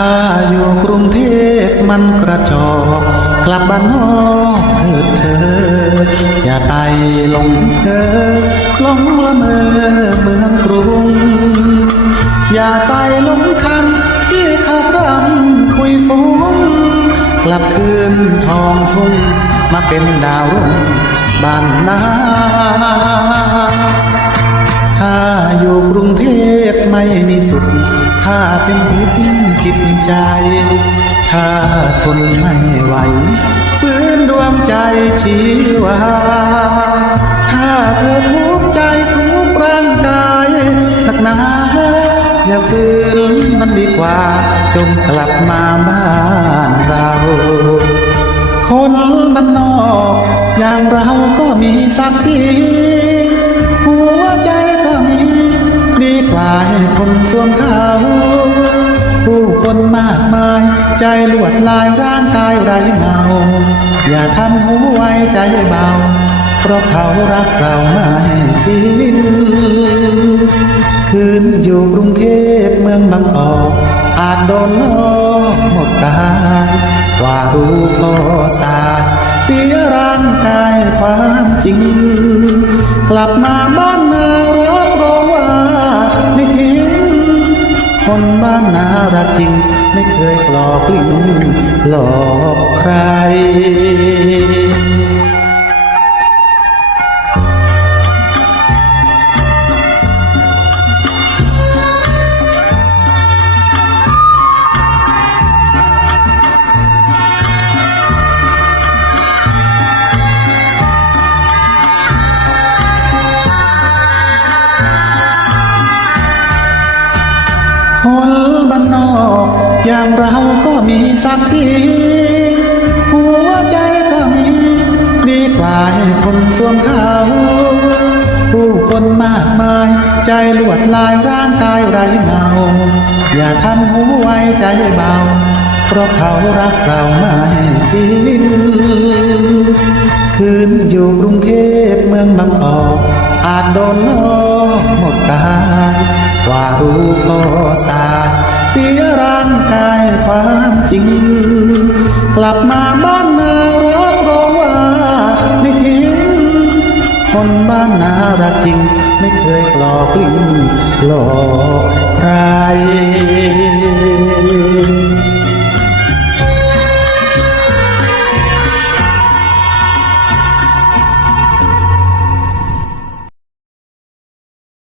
ถ้าอยู่กรุงเทพมันกระจอก กลับบ้านนอกเถิดเธอ อย่าไปหลงเธอหลงละเมอเมืองกรุง อย่าไปหลงคำที่เขาพรำคุยฟุ้งกลับคืนทองทุ่งมาเป็นดาวรุ่งบ้านนาถ้าอยู่กรุงเทพไม่มีสุขถ้าเป็นทุกข์จิตใจ ถ้าทนไม่ไหวฟื้นดวงใจชีวา ถ้าเธอทุกข์ใจทุกข์ร่างกายหนักหนาอย่าฝืนมันดีกว่า จงกลับมาบ้านเรา คนบ้านนอก อย่างเราก็มีสักที คนสวมเขา ผู้คนมากมาย ใจลวดลายร่างกายไรเงา อย่าทำหัวใจเบา เพราะเขารักเราไม่ทิ้งคืนอยู่กรุงเทพเมืองบางกอกอาจโดนล้อหมดตายว่ารู้ก็สาเสียร่างกายความจริง กลับมาบ้าน คนบ้านนารักจริง ไม่เคยกลอกลิ้นหลอกใคร อย่างเราก็มีสักทีหัวใจก็มีดีกว่าให้คนสวมเขา ผู้คนมากมาย ใจลวดลายร่างกายไร้เงา อย่าทำหัวใจเบา เพราะเขารักเราไม่ทิ้งคืนอยู่กรุงเทพเมืองบางกอกอาจโดนลอห ความจริง กลับมาบ้านนารับรองว่าไม่ทิ้งคนบ้านนารักจริง ไม่เคยกลอกลิ้งหลอกใคร